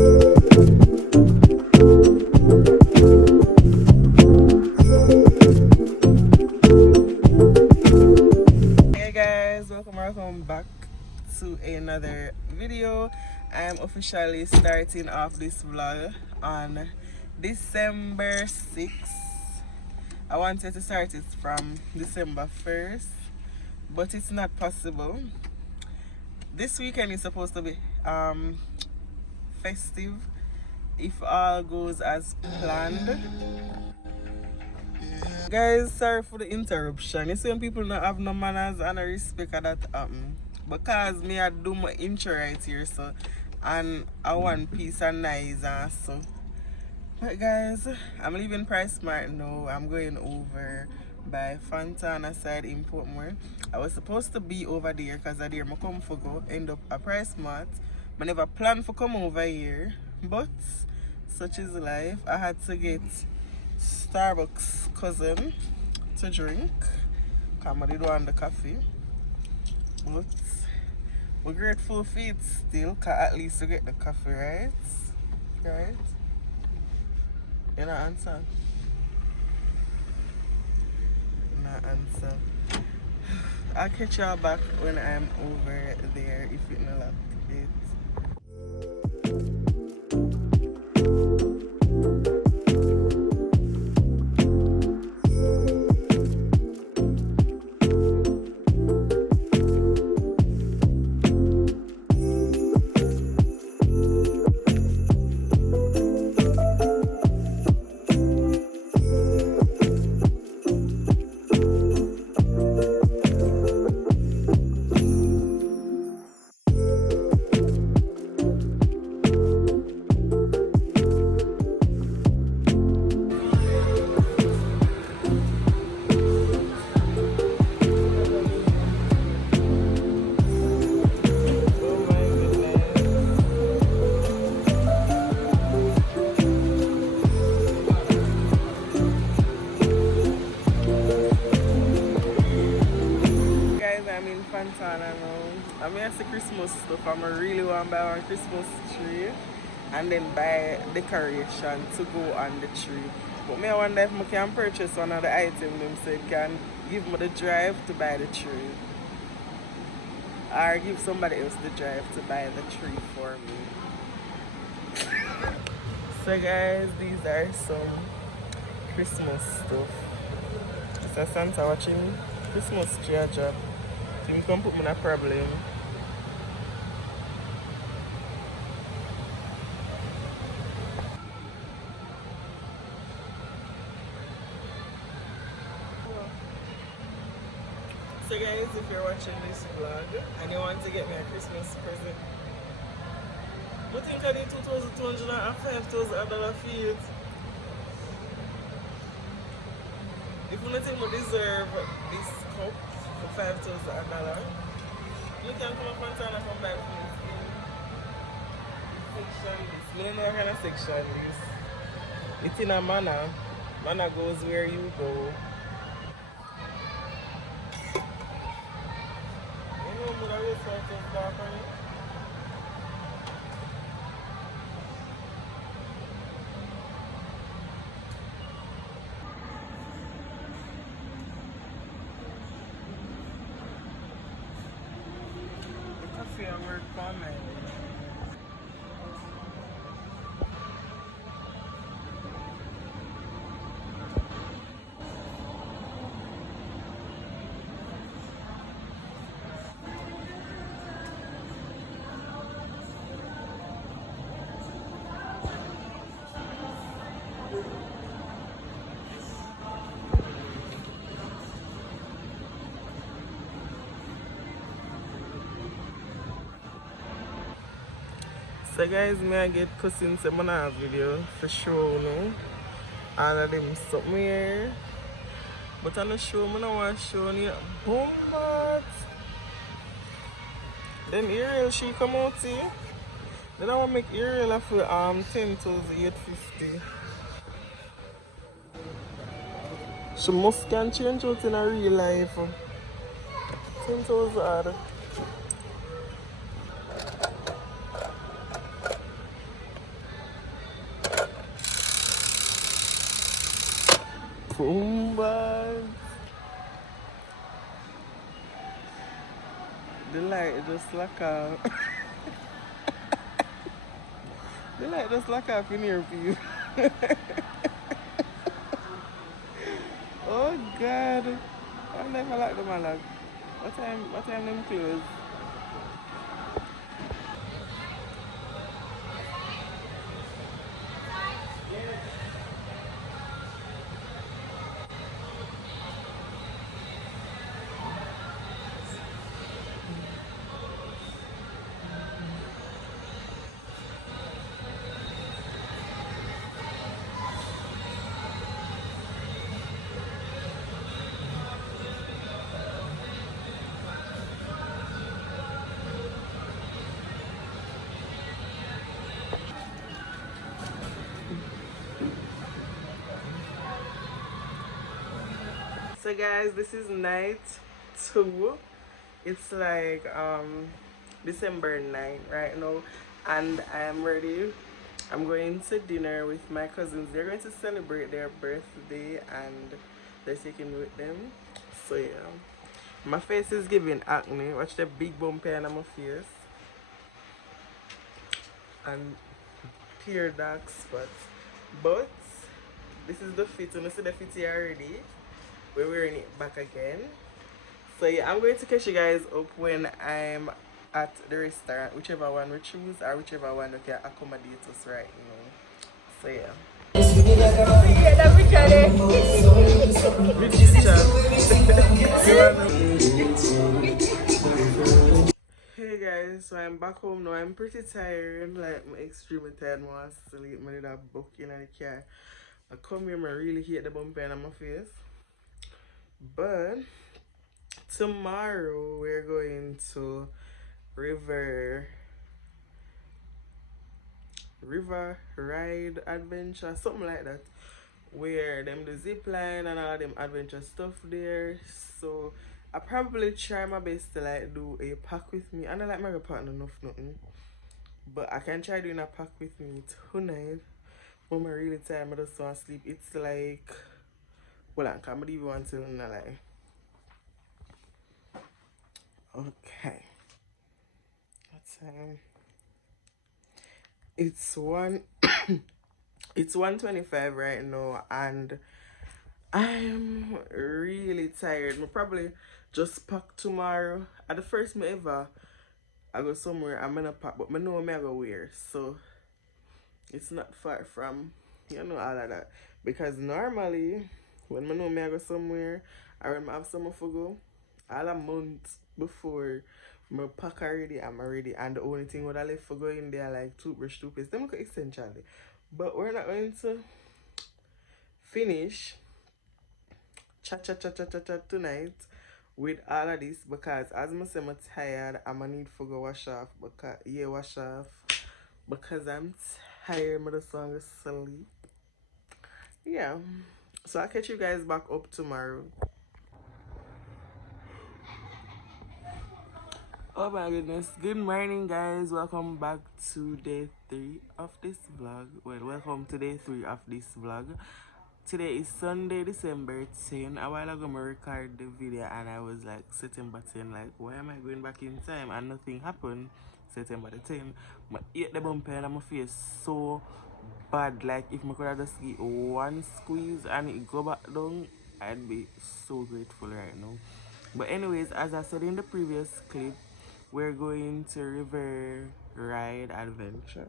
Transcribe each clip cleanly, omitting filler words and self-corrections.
Hey guys, welcome back to another video. I am officially starting off this vlog on December 6th. I wanted to start it from December 1st, but it's not possible. This weekend is supposed to be festive if all goes as planned. Guys, sorry for the interruption. You see when people don't have no manners and no respect of that happen. Because me I do my intro right here, so and I want peace and nice and so. But guys, I'm leaving Price Smart now. I'm going over by Fontana side in Portmore. I was supposed to be over there because I there I come for go end up at Price Smart. I never planned for come over here, but such is life. I had to get Starbucks cousin to drink. Come I did want the coffee. But we're grateful for it still, cause at least we get the coffee, right? Right? You not answer? Not answer. I'll catch y'all back when I'm over there if it no lock it. Fontana now. I'm here to Christmas stuff. I really want to buy one Christmas tree and then buy decoration to go on the tree. But I wonder if I can purchase one of the items them so it can give me the drive to buy the tree. Or give somebody else the drive to buy the tree for me. So guys, these are some Christmas stuff. It's a Santa watching Christmas tree job. You can put me in a problem. So guys, if you're watching this vlog and you want to get me a Christmas present, what think I did $2,200 and $5,000 for it? If you don't think I deserve this cup for $5,000, you can come up and come back from this section list. I don't know what kind of section this. It's in a manner. Manner goes where you go. You know what I was talking about? We're coming. So guys, may I get cousin say I have video for sure no. All of them something here. But on the show, I don't want to show you boom but them Ariel she come out here. Then I want to make Ariel for 10,850. She must can change out in a real life. 10,000. Boomba. The light just lock off. The light just lock off in here for you. Oh God. I never like the malak. What time them close? So guys, this is night 2. It's like December 9 right now, and I am ready. I'm going to dinner with my cousins. They're going to celebrate their birthday and they're taking me with them. So yeah. My face is giving acne. Watch the big bump on my face. And pure dark spots. But this is the fit. You see the fit here already. We're wearing it back again. So yeah, I'm going to catch you guys up when I'm at the restaurant, whichever one we choose or whichever one that can accommodate us right now. So yeah. Big Hey guys, so I'm back home now. I'm pretty tired, like I'm extremely tired. I want to sleep. I need a book in the car. I come here, I really hate the bump on my face. But tomorrow we're going to river river ride adventure, something like that, where them the zip line and all them adventure stuff there. So I probably try my best to like do a pack with me. I don't like my partner enough nothing, but I can try doing a pack with me tonight. When I really tired, I just want to sleep. It's like, well, I can't believe you want to like. Okay, what time? It's one. It's 1:25 right now, and I'm really tired. I probably just pack tomorrow. At the first me ever I go somewhere I'm gonna pack, but I know me I go wear. So it's not far from all of that. Because normally when I know me I go somewhere or when I have somewhere to go, all a month before my pack already, I'm already, and the only thing what I left for go in there like toothbrush, toothpaste, them look essentially. But we're not going to finish chat tonight with all of this because as I say I'm tired, I'm gonna need to go wash off because wash off because I'm tired, I just want to sleep. Yeah. So I'll catch you guys back up tomorrow. Oh my goodness. Good morning guys. Welcome back to day 3 of this vlog. Well, welcome to day 3 of this vlog. Today is Sunday, December 10. A while ago, I recorded the video and I was like sitting button like, why am I going back in time? And nothing happened. September the 10. I ate the bumper and my face so bad. Like, if I could have just get one squeeze and it go back down, I'd be so grateful right now. But anyways, as I said in the previous clip, we're going to River Ride Adventure.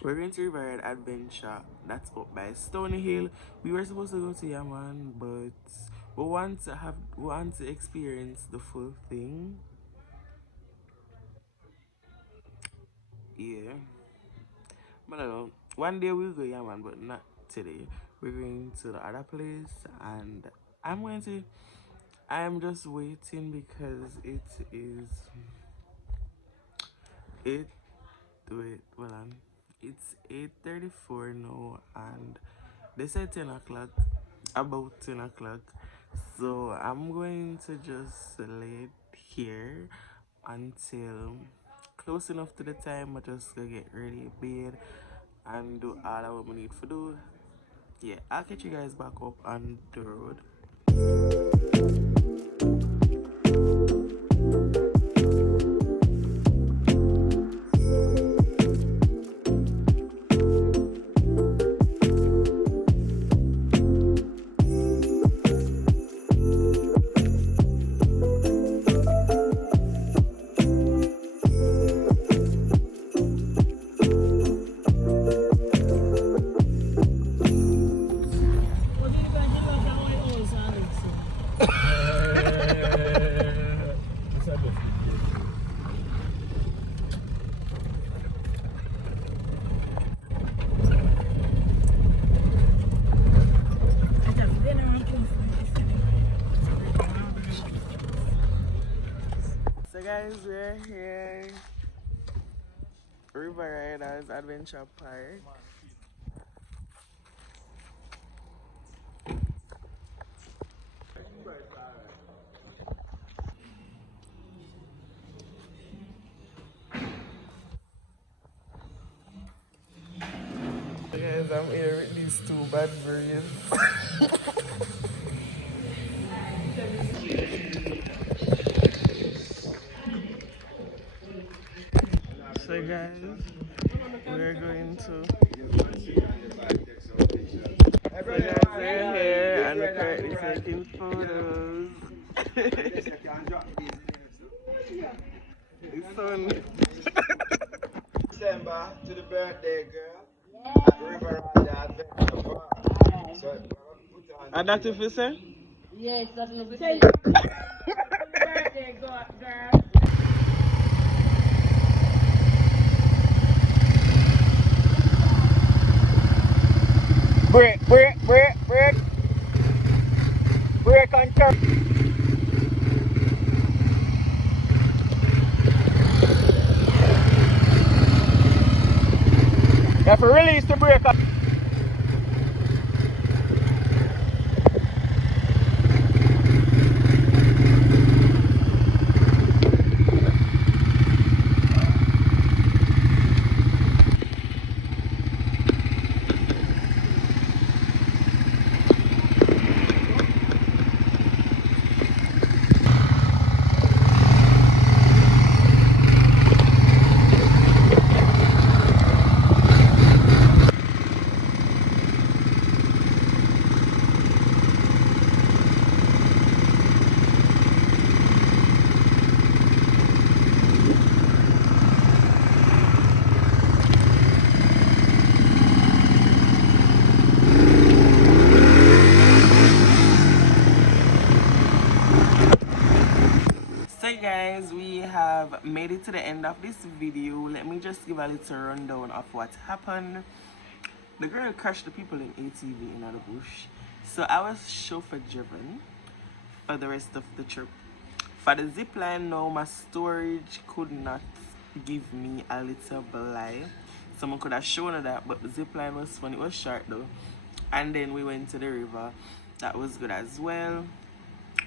We're going to River Adventure. That's up by Stony Hill. We were supposed to go to Yaman, but we want to experience the full thing. Yeah. But I don't know. One day we'll go Yaman, but not today. We're going to the other place, and I'm going to. I'm just waiting because it is. It wait, well, it's 8:34 now, and they said 10 o'clock, about 10 o'clock. So I'm going to just lay here until close enough to the time. I just gonna get ready, bed, and do all I what we need to do yeah, I'll catch you guys back up on the road. So guys, we're here, River Riders Adventure Park. So guys, I'm here with these two bad breeds. So guys, we're going to... So guys, we're here and we're currently taking photos. The sun. December to the birthday girl at River Adventure Park. So, And that's if you say? Yes, that's what we say. Birthday girl. break and turn. You have to release the brake. So guys, we have made it to the end of this video. Let me just give a little rundown of what happened. The girl crashed the people in ATV in the bush. So I was chauffeur driven for the rest of the trip. For the zip line now, my storage could not give me a little blind. Someone could have shown her that, but the zip line was fun. It was short though. And then we went to the river. That was good as well.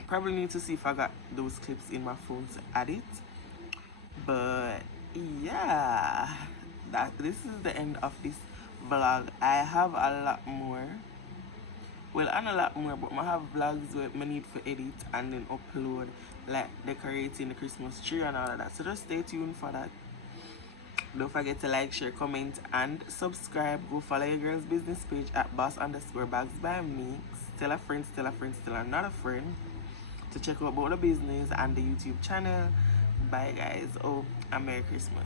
Probably need to see if I got those clips in my phone to add it. But yeah, this is the end of this vlog. I have a lot more. Well, and a lot more, but I have vlogs where I need for edit and then upload, like decorating the Christmas tree and all of that. So just stay tuned for that. Don't forget to like, share, comment, and subscribe. Go follow your girl's business page at boss_bags by me. Tell a friend, tell a friend, tell another friend to check out about the business and the YouTube channel. Bye guys. Oh, and Merry Christmas.